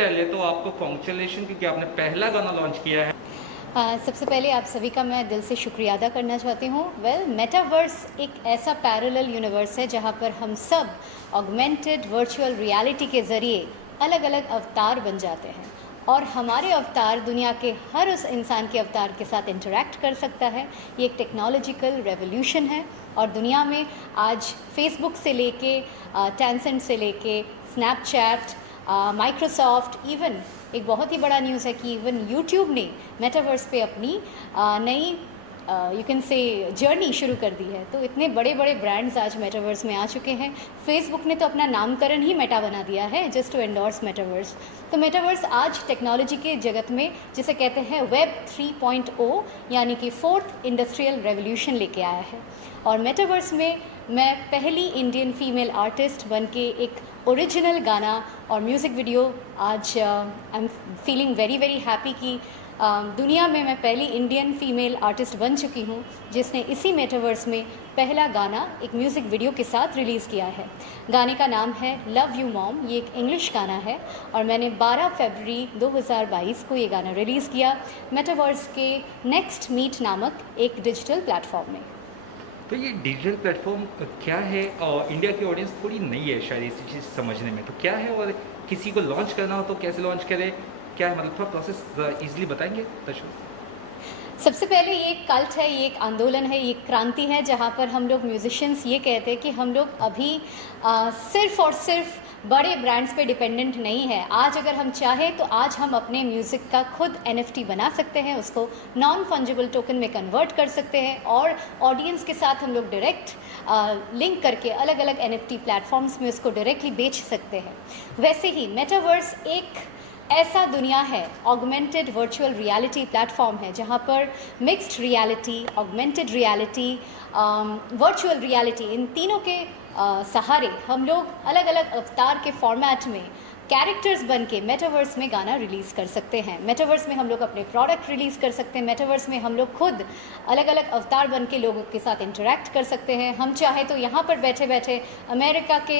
पहले तो आपको कॉन्ग्रेचुलेशन क्योंकि आपने पहला गाना लॉन्च किया है। सबसे पहले आप सभी का मैं दिल से शुक्रिया अदा करना चाहती हूँ। मेटावर्स एक ऐसा पैरेलल यूनिवर्स है जहाँ पर हम सब ऑगमेंटेड वर्चुअल रियलिटी के ज़रिए अलग अलग अवतार बन जाते हैं और हमारे अवतार दुनिया के हर उस इंसान के अवतार के साथ इंटरेक्ट कर सकता है। ये एक टेक्नोलॉजिकल रेवोल्यूशन है और दुनिया में आज फेसबुक से लेके टेंसेंट से लेके स्नैपचैट, माइक्रोसॉफ्ट, इवन एक बहुत ही बड़ा न्यूज़ है कि इवन यूट्यूब ने मेटावर्स पे अपनी नई यू कैन से जर्नी शुरू कर दी है। तो इतने बड़े बड़े ब्रांड्स आज मेटावर्स में आ चुके हैं। फेसबुक ने तो अपना नामकरण ही मेटा बना दिया है जस्ट टू एंडोर्स मेटावर्स। तो मेटावर्स आज टेक्नोलॉजी के जगत में जिसे कहते हैं वेब 3.0 यानी कि फोर्थ इंडस्ट्रियल रेवोल्यूशन लेके आया है। और मेटावर्स में मैं पहली इंडियन फीमेल आर्टिस्ट बन के एक ओरिजिनल गाना और म्यूज़िक वीडियो आज I am feeling very very happy कि दुनिया में मैं पहली इंडियन फीमेल आर्टिस्ट बन चुकी हूँ जिसने इसी मेटावर्स में पहला गाना एक म्यूज़िक वीडियो के साथ रिलीज़ किया है। गाने का नाम है लव यू मॉम। ये एक इंग्लिश गाना है और मैंने 12 फरवरी 2022 को ये गाना रिलीज़ किया मेटावर्स के नेक्स्ट मीट नामक एक डिजिटल प्लेटफॉर्म में। तो ये डिजिटल प्लेटफॉर्म क्या है और इंडिया की ऑडियंस थोड़ी नई है शायद इसी चीज़ समझने में, तो क्या है और किसी को लॉन्च करना हो तो कैसे लॉन्च करें, क्या है मतलब थोड़ा प्रोसेस इजीली बताएंगे दर्शकों? सबसे पहले ये एक कल्ट है, ये एक आंदोलन है, ये एक क्रांति है जहाँ पर हम लोग म्यूजिशियंस ये कहते हैं कि हम लोग अभी सिर्फ़ और सिर्फ बड़े ब्रांड्स पे डिपेंडेंट नहीं है। आज अगर हम चाहें तो आज हम अपने म्यूज़िक का खुद NFT बना सकते हैं, उसको नॉन फंजिबल टोकन में कन्वर्ट कर सकते हैं और ऑडियंस के साथ हम लोग डायरेक्ट लिंक करके अलग अलग NFT प्लेटफॉर्म्स में उसको डायरेक्टली बेच सकते हैं। वैसे ही मेटावर्स एक ऐसा दुनिया है, ऑगमेंटेड वर्चुअल रियलिटी प्लेटफॉर्म है जहाँ पर mixed reality, augmented reality, virtual reality, इन तीनों के सहारे हम लोग अलग अलग अवतार के फॉर्मेट में कैरेक्टर्स बन के मेटावर्स में गाना रिलीज़ कर सकते हैं। मेटावर्स में हम लोग अपने प्रोडक्ट रिलीज़ कर सकते हैं। मेटावर्स में हम लोग खुद अलग अलग अवतार बन के लोगों के साथ इंटरेक्ट कर सकते हैं। हम चाहे तो यहाँ पर बैठे बैठे अमेरिका के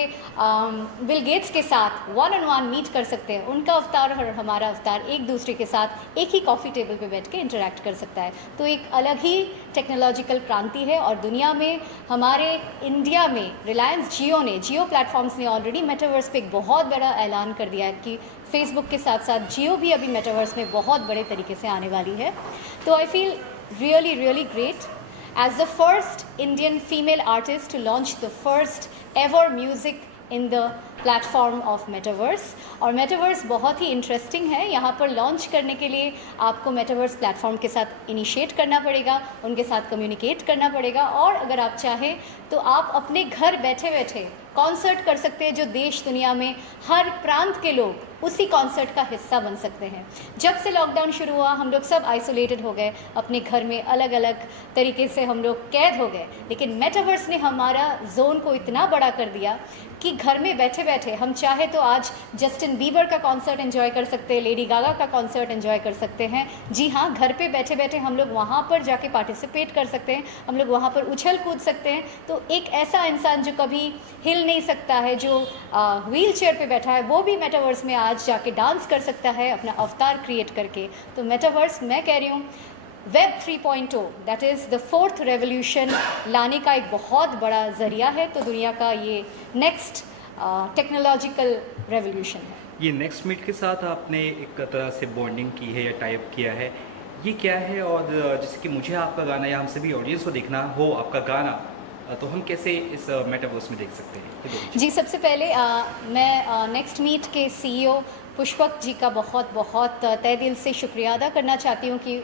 बिल गेट्स के साथ वन ऑन वन मीट कर सकते हैं। उनका अवतार और हमारा अवतार एक दूसरे के साथ एक ही कॉफ़ी टेबल पे बैठ के इंटरेक्ट कर सकता है। तो एक अलग ही टेक्नोलॉजिकल क्रांति है और दुनिया में हमारे इंडिया में रिलायंस जियो प्लेटफॉर्म्स ने ऑलरेडी मेटावर्स पे एक बहुत बड़ा ऐलान कर दिया है कि फेसबुक के साथ साथ जियो भी अभी मेटावर्स में बहुत बड़े तरीके से आने वाली है। तो I feel really really great as the first Indian female artist to launch the first ever music in the platform of metaverse. और मेटावर्स बहुत ही इंटरेस्टिंग है। यहाँ पर लॉन्च करने के लिए आपको मेटावर्स प्लेटफॉर्म के साथ इनिशिएट करना पड़ेगा, उनके साथ कम्युनिकेट करना पड़ेगा और अगर आप चाहें तो आप अपने घर बैठे बैठे कॉन्सर्ट कर सकते हैं जो देश दुनिया में हर प्रांत के लोग उसी कॉन्सर्ट का हिस्सा बन सकते हैं। जब से लॉकडाउन शुरू हुआ हम लोग सब आइसोलेटेड हो गए, अपने घर में अलग अलग तरीके से हम लोग कैद हो गए, लेकिन मेटावर्स ने हमारा जोन को इतना बड़ा कर दिया कि घर में बैठे बैठे हम चाहे तो आज जस्टिन बीबर का कॉन्सर्ट एंजॉय कर सकते हैं, लेडी गागा का कॉन्सर्ट एंजॉय कर सकते हैं। जी हाँ, घर पे बैठे बैठे हम लोग वहाँ पर जाके पार्टिसिपेट कर सकते हैं, हम लोग वहाँ पर उछल कूद सकते हैं। तो एक ऐसा इंसान जो कभी हिल नहीं सकता है, जो व्हील चेयर पर बैठा है, वो भी मेटावर्स में आज जाके डांस कर सकता है अपना अवतार क्रिएट करके। तो मेटावर्स मैं कह रही हूँ web 3.0 that is the fourth revolution लाने का एक बहुत बड़ा ज़रिया है। तो दुनिया का ये नेक्स्ट टेक्नोलॉजिकल रेवोल्यूशन है। ये नेक्स्ट मीट के साथ आपने एक तरह से बॉन्डिंग की है या टाइप किया है, ये क्या है? और जैसे कि मुझे आपका गाना या हम सभी ऑडियंस को देखना हो आपका गाना, तो हम कैसे इस मेटावर्स में देख सकते हैं? जी, सबसे पहले मैं नेक्स्ट मीट के CEO पुष्पक जी का बहुत बहुत तहे दिल से शुक्रिया अदा करना चाहती हूँ कि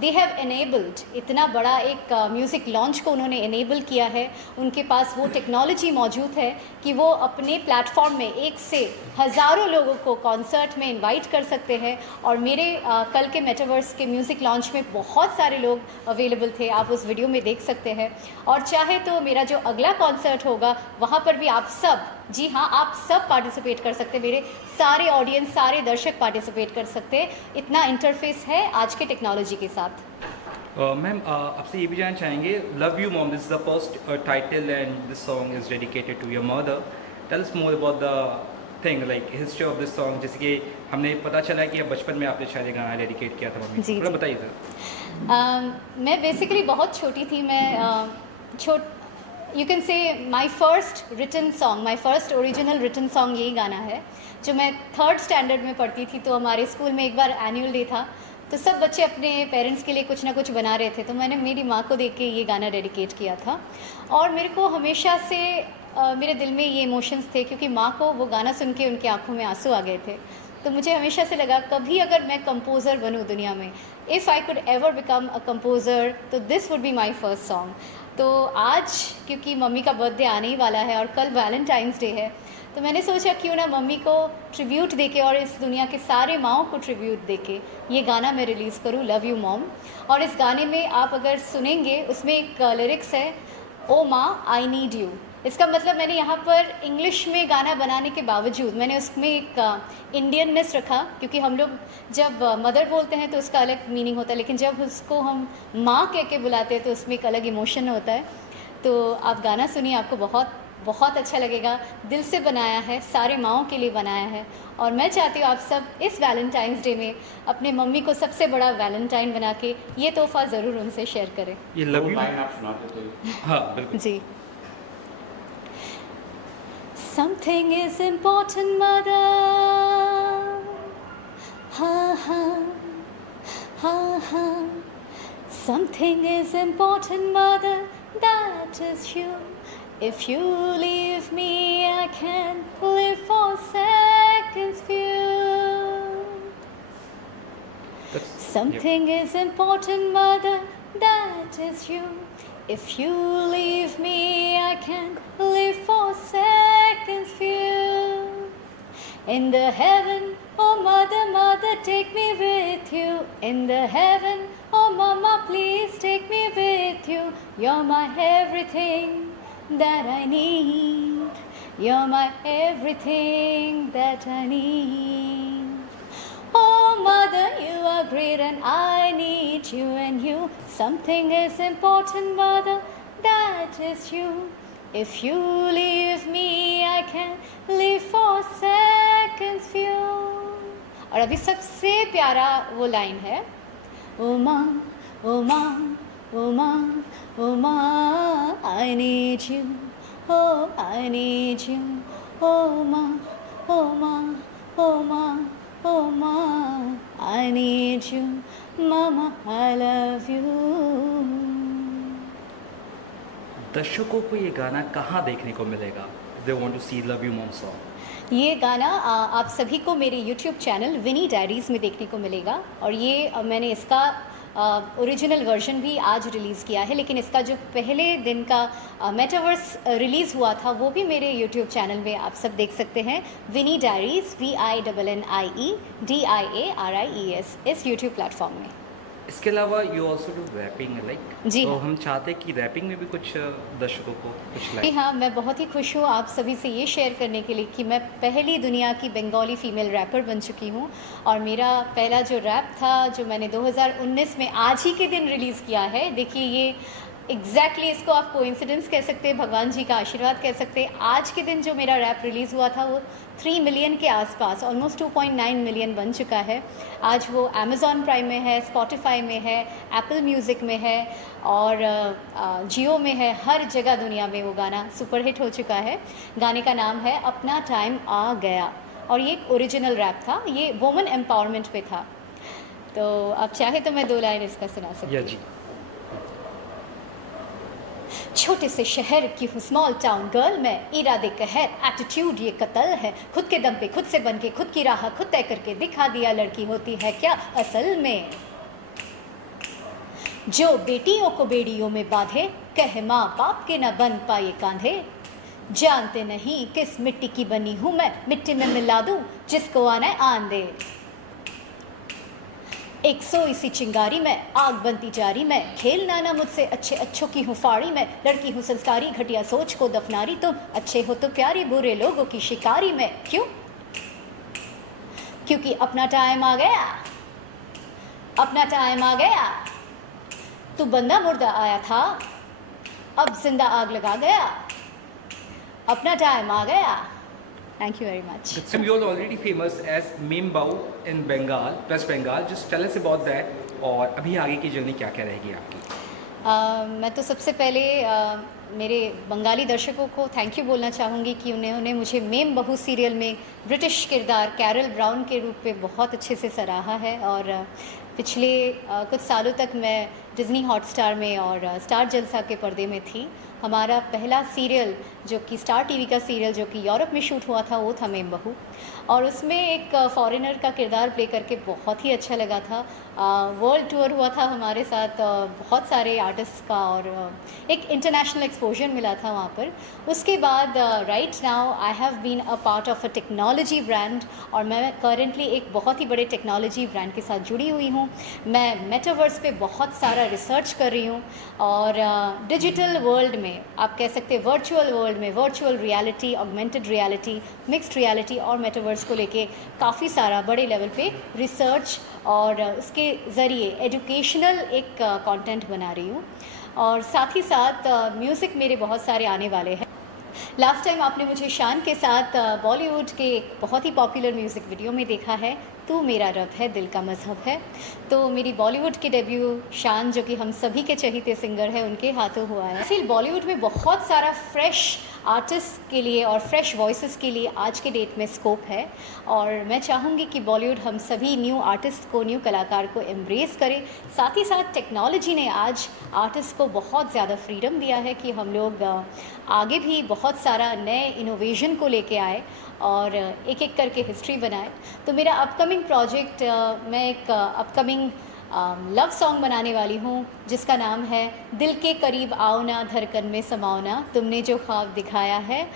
दे हैव एनेबल्ड इतना बड़ा एक म्यूज़िक लॉन्च को उन्होंने एनेबल किया है। उनके पास वो टेक्नोलॉजी मौजूद है कि वो अपने प्लेटफॉर्म में एक से हज़ारों लोगों को कॉन्सर्ट में इनवाइट कर सकते हैं। और मेरे कल के मेटावर्स के म्यूज़िक लॉन्च में बहुत सारे लोग अवेलेबल थे, आप उस वीडियो में देख सकते हैं। और चाहे तो मेरा जो अगला कॉन्सर्ट होगा वहाँ पर भी आप सब, जी हाँ, आप सब पार्टिसिपेट कर सकते हैं, मेरे सारे ऑडियंस, सारे दर्शक पार्टिसिपेट कर सकते हैं। इतना इंटरफेस है आज के टेक्नोलॉजी के साथ। मैम आपसे ये भी जानना चाहेंगे, love you mom, this is the first title and this song is dedicated to your mother. Tell us more about the thing like history of this song, जैसे कि हमने पता चला कि अब बचपन में आपने शायद ये गाना डेडिकेट किया था मम्मी को। जी, थोड़ा जी। बताइए ज़रा। मैं बेसिकली बहुत छोटी थी। You can say my first written song, my first original written song यही गाना है। जो मैं थर्ड स्टैंडर्ड में पढ़ती थी, तो हमारे स्कूल में एक बार एनुअल डे था, तो सब बच्चे अपने पेरेंट्स के लिए कुछ ना कुछ बना रहे थे, तो मैंने मेरी माँ को देख के ये गाना डेडिकेट किया था। और मेरे को हमेशा से मेरे दिल में ये इमोशंस थे, क्योंकि माँ को वो गाना सुन के उनकी आंखों में आंसू आ गए थे। तो मुझे हमेशा से लगा कभी अगर मैं कंपोज़र बनूँ दुनिया में, if I could ever become a composer, तो this would be my first song. तो आज क्योंकि मम्मी का बर्थडे आने ही वाला है और कल वैलेंटाइंस डे है, तो मैंने सोचा क्यों ना मम्मी को ट्रिब्यूट देके और इस दुनिया के सारे माँओं को ट्रिब्यूट देके ये गाना मैं रिलीज़ करूँ, लव यू मॉम। और इस गाने में आप अगर सुनेंगे, उसमें एक लिरिक्स है, ओ माँ आई नीड यू। इसका मतलब मैंने यहाँ पर इंग्लिश में गाना बनाने के बावजूद मैंने उसमें एक इंडियननेस रखा, क्योंकि हम लोग जब मदर बोलते हैं तो उसका अलग मीनिंग होता है, लेकिन जब उसको हम माँ कह के बुलाते हैं तो उसमें एक अलग इमोशन होता है। तो आप गाना सुनिए, आपको बहुत बहुत अच्छा लगेगा। दिल से बनाया है, सारे माँओं के लिए बनाया है, और मैं चाहती हूँ आप सब इस वैलेंटाइंस डे में अपने मम्मी को सबसे बड़ा वैलेंटाइन बना के ये तोहफ़ा ज़रूर उनसे शेयर करें। ये लव यू। लाइन आप सुनाते तो हाँ बिल्कुल। जी। Something is important, mother. Ha ha, ha ha. Something is important, mother. That is you. If you leave me, I can't live for seconds few. That's- Something is important, mother. That is you. If you leave me, I can't live for seconds few. In the heaven, oh mother, mother, take me with you. In the heaven, oh mama, please take me with you. You're my everything that I need. You're my everything that I need. Oh mother, you are great and I need you and you. Something is important, mother, that is you. If you leave me, I can live for seconds few. और अभी सबसे प्यारा वो line है, ओ माँ, ओ माँ, ओ माँ, ओ माँ, I need you, oh I need you, oh माँ, oh माँ, oh माँ, oh माँ, I need you, mama, I love you. दर्शकों को ये गाना कहाँ देखने को मिलेगा? They want to see love you mom song. ये गाना आप सभी को मेरे यूट्यूब चैनल विनी डायरीज़ में देखने को मिलेगा, और ये मैंने इसका ओरिजिनल वर्जन भी आज रिलीज़ किया है, लेकिन इसका जो पहले दिन का मेटावर्स रिलीज़ हुआ था वो भी मेरे यूट्यूब चैनल में आप सब देख सकते हैं। विनी डायरीज़, VINNIE DIARIES, इस यूट्यूब प्लेटफॉर्म में। इसके अलावा you also do rapping like, जी तो हाँ। हम चाहते हैं कि रैपिंग में भी कुछ दर्शकों को कुछ जी लाइक। हाँ, मैं बहुत ही खुश हूँ आप सभी से ये शेयर करने के लिए कि मैं पहली दुनिया की बंगाली फ़ीमेल रैपर बन चुकी हूँ, और मेरा पहला जो रैप था जो मैंने 2019 में आज ही के दिन रिलीज़ किया है। देखिए ये एग्जैक्टली इसको आप कोइंसिडेंस कह सकते हैं, भगवान जी का आशीर्वाद कह सकते हैं। आज के दिन जो मेरा रैप रिलीज़ हुआ था वो 3 मिलियन के आसपास, ऑलमोस्ट 2.9 मिलियन बन चुका है। आज वो अमेज़ॉन प्राइम में है, स्पॉटिफाई में है, एप्पल म्यूज़िक में है, और जियो में है। हर जगह दुनिया में वो गाना सुपरहिट हो चुका है। गाने का नाम है अपना टाइम आ गया, और ये एक ओरिजिनल रैप था, ये वुमेन एम्पावरमेंट पे था। तो आप चाहे तो मैं 2 लाइन इसका सुना सकती या हूँ। जी। छोटे से शहर की हूँ, स्मॉल टाउन गर्ल मैं, इरादे कहर एटीट्यूड ये कत्ल है, खुद के दम पे खुद से बन के खुद की राह खुद तय करके दिखा दिया लड़की होती है क्या असल में। जो बेटियों को बेड़ियों में बांधे, कहे माँ बाप के न बन पाए कांधे, जानते नहीं किस मिट्टी की बनी हूँ मैं, मिट्टी में मिला दूँ जिसको आना है आन दे। एक सोई सी चिंगारी में आग बनती जारी में, खेल नाना मुझसे अच्छे अच्छों की हूँ फाड़ी में, लड़की हूँ संस्कारी घटिया सोच को दफनारी, तुम अच्छे हो तो प्यारी बुरे लोगों की शिकारी में। क्यों? क्योंकि अपना टाइम आ गया, अपना टाइम आ गया। तू बंदा मुर्दा आया था, अब जिंदा आग लगा गया। अपना टाइम आ गया, thank you very much. Ma'am, you are already famous as Membao in Bengal, West Bengal. Just tell us about that. और अभी आगे की जर्नी क्या क्या रहेगी आपकी? मैं तो सबसे पहले मेरे बंगाली दर्शकों को थैंक यू बोलना चाहूँगी कि उन्होंने मुझे मेम बहू सीरियल में ब्रिटिश किरदार कैरल ब्राउन के रूप में बहुत अच्छे से सराहा है. और पिछले कुछ सालों तक मैं डिज़नी हॉटस्टार में और स्टार जलसा के पर्दे में थी. हमारा पहला सीरियल जो कि स्टार टीवी का सीरियल जो कि यूरोप में शूट हुआ था वो था मेम बहू, और उसमें एक फॉरेनर का किरदार प्ले करके बहुत ही अच्छा लगा था. वर्ल्ड टूर हुआ था हमारे साथ, बहुत सारे आर्टिस्ट का, और एक इंटरनेशनल एक्सपोजर मिला था वहाँ पर. उसके बाद right now I have been a part of a technology brand, और मैं करेंटली एक बहुत ही बड़े टेक्नोलॉजी ब्रांड के साथ जुड़ी हुई हूँ. मैं मेटावर्स पे बहुत सारा रिसर्च कर रही हूँ, और डिजिटल वर्ल्ड में आप कह सकते हैं वर्चुअल वर्ल्ड में virtual reality, augmented reality, mixed reality और मेटावर्स को लेके काफ़ी सारा बड़े लेवल पे रिसर्च और उसके ज़रिए एजुकेशनल एक कंटेंट बना रही हूँ. और साथ ही साथ म्यूज़िक मेरे बहुत सारे आने वाले हैं. लास्ट टाइम आपने मुझे शान के साथ बॉलीवुड के एक बहुत ही पॉपुलर म्यूज़िक वीडियो में देखा है, तू मेरा रब है दिल का मज़हब है. तो मेरी बॉलीवुड की डेब्यू शान, जो कि हम सभी के चहीते सिंगर हैं, उनके हाथों हुआ है. फिर बॉलीवुड में बहुत सारा फ्रेश आर्टिस्ट के लिए और फ्रेश वॉइसेस के लिए आज के डेट में स्कोप है, और मैं चाहूँगी कि बॉलीवुड हम सभी न्यू आर्टिस्ट को, न्यू कलाकार को एम्ब्रेस करे. साथ ही साथ टेक्नोलॉजी ने आज आर्टिस्ट को बहुत ज़्यादा फ्रीडम दिया है कि हम लोग आगे भी बहुत सारा नए इनोवेशन को लेके आए और एक एक करके हिस्ट्री बनाए. तो मेरा अपकमिंग प्रोजेक्ट, मैं एक अपकमिंग लव सॉन्ग बनाने वाली हूँ जिसका नाम है दिल के करीब आओ ना धड़कन में समाओ ना, तुमने जो ख्वाब दिखाया है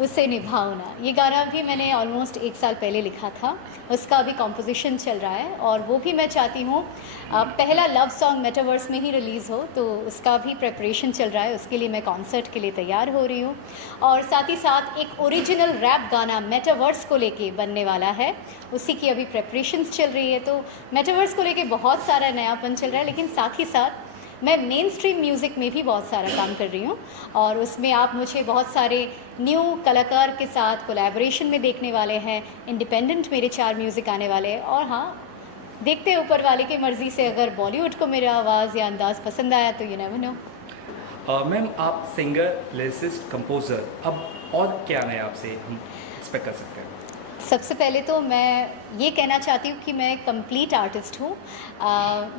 उसे निभाओ ना. ये गाना भी मैंने ऑलमोस्ट 1 साल पहले लिखा था, उसका अभी कॉम्पोजिशन चल रहा है, और वो भी मैं चाहती हूँ पहला लव सॉन्ग मेटावर्स में ही रिलीज़ हो, तो उसका भी प्रेपरेशन चल रहा है. उसके लिए मैं कॉन्सर्ट के लिए तैयार हो रही हूँ. और साथ ही साथ एक ओरिजिनल रैप गाना मेटावर्स को लेके बनने वाला है, उसी की अभी प्रेपरेशंस चल रही है. तो मेटावर्स को लेके बहुत सारा नयापन चल रहा है, लेकिन साथ ही साथ मैं मेन स्ट्रीम म्यूज़िक में भी बहुत सारा काम कर रही हूँ, और उसमें आप मुझे बहुत सारे न्यू कलाकार के साथ कोलैबोरेशन में देखने वाले हैं. इंडिपेंडेंट मेरे 4 म्यूज़िक आने वाले हैं, और हाँ, देखते हैं ऊपर वाले की मर्ज़ी से अगर बॉलीवुड को मेरा आवाज़ या अंदाज़ पसंद आया तो यू नेवर नो. मैम, आप सिंगर, लिरिसिस्ट, कंपोज़र, अब और क्या नया आपसे हम एक्सपेक्ट कर सकते हैं? सबसे पहले तो मैं ये कहना चाहती हूँ कि मैं कंप्लीट आर्टिस्ट हूँ,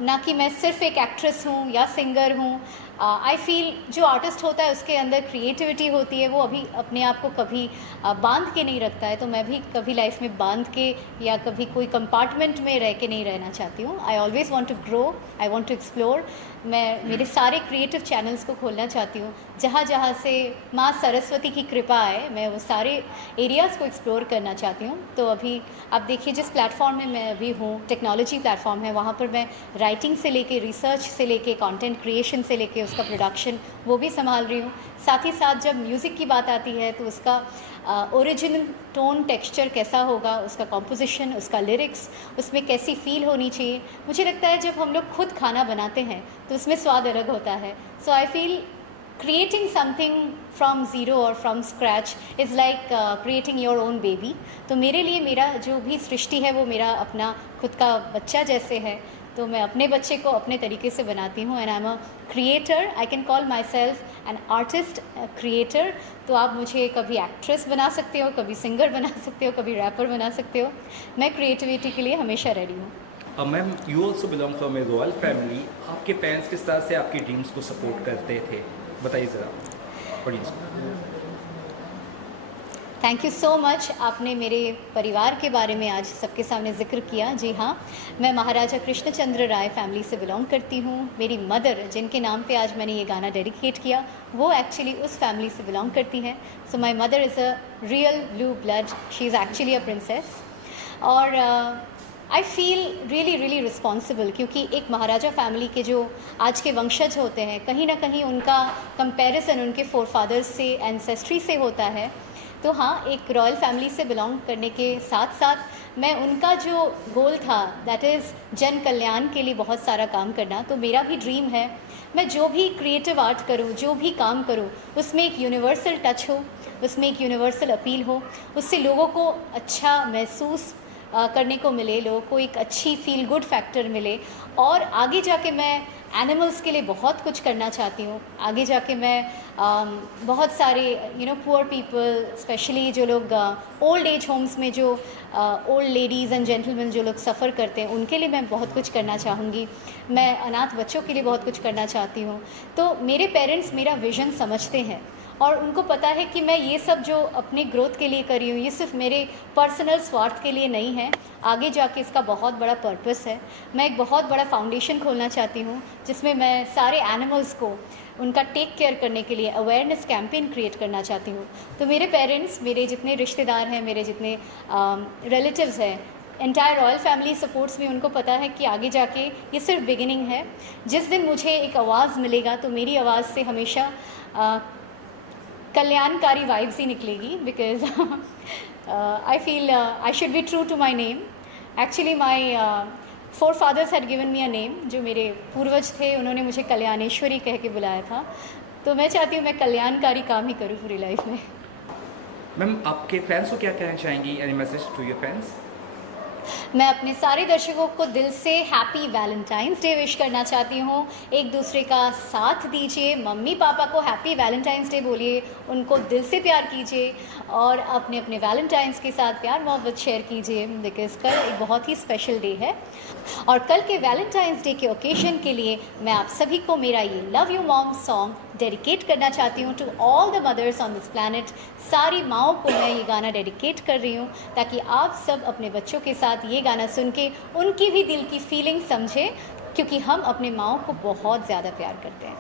ना कि मैं सिर्फ एक एक्ट्रेस हूँ या सिंगर हूँ. आई फील जो आर्टिस्ट होता है उसके अंदर क्रिएटिविटी होती है, वो अभी अपने आप को कभी बांध के नहीं रखता है. तो मैं भी कभी लाइफ में बांध के या कभी कोई कंपार्टमेंट में रह के नहीं रहना चाहती हूँ. I always want to grow, I want to explore. मैं मेरे सारे क्रिएटिव चैनल्स को खोलना चाहती हूँ, जहाँ जहाँ से माँ सरस्वती की कृपा है, मैं वो सारे एरियाज़ को एक्सप्लोर करना चाहती हूँ. तो अभी आप देखिए जिस प्लेटफॉर्म में मैं अभी हूँ, टेक्नोलॉजी प्लेटफॉर्म है, वहाँ पर मैं राइटिंग से लेके, रिसर्च से लेके, कंटेंट क्रिएशन से लेके उसका प्रोडक्शन वो भी संभाल रही हूँ. साथ ही साथ जब म्यूज़िक की बात आती है तो उसका ओरिजिनल टोन टेक्सचर कैसा होगा, उसका कॉम्पोजिशन, उसका लिरिक्स, उसमें कैसी फ़ील होनी चाहिए. मुझे लगता है जब हम लोग खुद खाना बनाते हैं तो उसमें स्वाद अलग होता है. So I feel creating something from zero or from scratch is like creating your own baby. तो मेरे लिए मेरा जो भी सृष्टि है वो मेरा अपना खुद का बच्चा जैसे है. तो मैं अपने बच्चे को अपने तरीके से बनाती हूँ, and I am a creator. I can call my self an artist creator. तो आप मुझे कभी एक्ट्रेस बना सकते हो, कभी सिंगर बना सकते हो, कभी रैपर बना सकते हो. मैं क्रिएटिविटी के लिए हमेशा रेडी हूँ. Ma'am, you also belong from A royal family. आपके पेरेंट्स किस तरह से आपकी ड्रीम्स को सपोर्ट करते थे, बताइए ज़रा ऑडियंस को. Thank you so much. आपने मेरे परिवार के बारे में आज सबके सामने ज़िक्र किया. जी हाँ, मैं महाराजा कृष्णचंद्र राय फैमिली से बिलोंग करती हूँ. मेरी मदर, जिनके नाम पे आज मैंने ये गाना डेडिकेट किया, वो एक्चुअली उस फैमिली से बिलोंग करती हैं. So my mother is a real blue blood, she is actually a princess. और आई फील रियली रिस्पॉन्सिबल, क्योंकि एक महाराजा फैमिली के जो आज के वंशज होते हैं, कहीं ना कहीं उनका कंपैरिजन उनके फोरफादर्स से, एंसेस्ट्री से होता है. तो हाँ, एक रॉयल फैमिली से बिलोंग करने के साथ साथ मैं उनका जो गोल था दैट इज़ जन कल्याण के लिए बहुत सारा काम करना, तो मेरा भी ड्रीम है मैं जो भी क्रिएटिव आर्ट करूँ, जो भी काम करूँ, उसमें एक यूनिवर्सल टच हो, उसमें एक यूनिवर्सल अपील हो, उससे लोगों को अच्छा महसूस करने को मिले, लोगों को एक अच्छी फील गुड फैक्टर मिले। और आगे जाके मैं एनिमल्स के लिए बहुत कुछ करना चाहती हूँ। आगे जाके मैं बहुत सारे पुअर पीपल, स्पेशली जो लोग ओल्ड एज होम्स में जो ओल्ड लेडीज़ एंड जेंटलमैन जो लोग सफ़र करते हैं, उनके लिए मैं बहुत कुछ करना चाहूँगी। मैं अनाथ बच्चों के लिए बहुत कुछ करना चाहती हूँ। तो मेरे पेरेंट्स मेरा विज़न समझते हैं और उनको पता है कि मैं ये सब जो अपने ग्रोथ के लिए कर रही हूँ, ये सिर्फ मेरे पर्सनल स्वार्थ के लिए नहीं है, आगे जाके इसका बहुत बड़ा पर्पस है। मैं एक बहुत बड़ा फाउंडेशन खोलना चाहती हूँ जिसमें मैं सारे एनिमल्स को उनका टेक केयर करने के लिए अवेयरनेस कैंपेन क्रिएट करना चाहती हूँ। तो मेरे पेरेंट्स, मेरे जितने रिश्तेदार हैं, मेरे जितने रिलेटिव्स हैं, एंटायर रॉयल फैमिली सपोर्ट्स में, उनको पता है कि आगे जाके ये सिर्फ बिगिनिंग है। जिस दिन मुझे एक आवाज़ मिलेगा तो मेरी आवाज़ से हमेशा कल्याणकारी वाइब्स ही निकलेगी, because I feel I should be true to my name. Actually my forefathers had given me a name. जो मेरे पूर्वज थे उन्होंने मुझे कल्याणेश्वरी कह के बुलाया था, तो मैं चाहती हूँ मैं कल्याणकारी काम ही करूँ पूरी लाइफ में। मैम, आपके फैंस को क्या कहना चाहेंगी? Any message to your fans? मैं अपने सारे दर्शकों को दिल से हैप्पी वैलेंटाइंस डे विश करना चाहती हूँ। एक दूसरे का साथ दीजिए, मम्मी पापा को हैप्पी वैलेंटाइंस डे बोलिए, उनको दिल से प्यार कीजिए और अपने अपने वैलेंटाइंस के साथ प्यार मोहब्बत शेयर कीजिए, बिकॉज़ कल एक बहुत ही स्पेशल डे है। और कल के वैलेंटाइंस डे के ओकेजन के लिए मैं आप सभी को मेरा ये love you mom song dedicate करना चाहती हूँ to all the mothers on this planet. सारी माँओं को मैं ये गाना डेडिकेट कर रही हूँ ताकि आप सब अपने बच्चों के साथ ये गाना सुन के उनकी भी दिल की फीलिंग समझें, क्योंकि हम अपने माँओं को बहुत ज़्यादा प्यार करते हैं।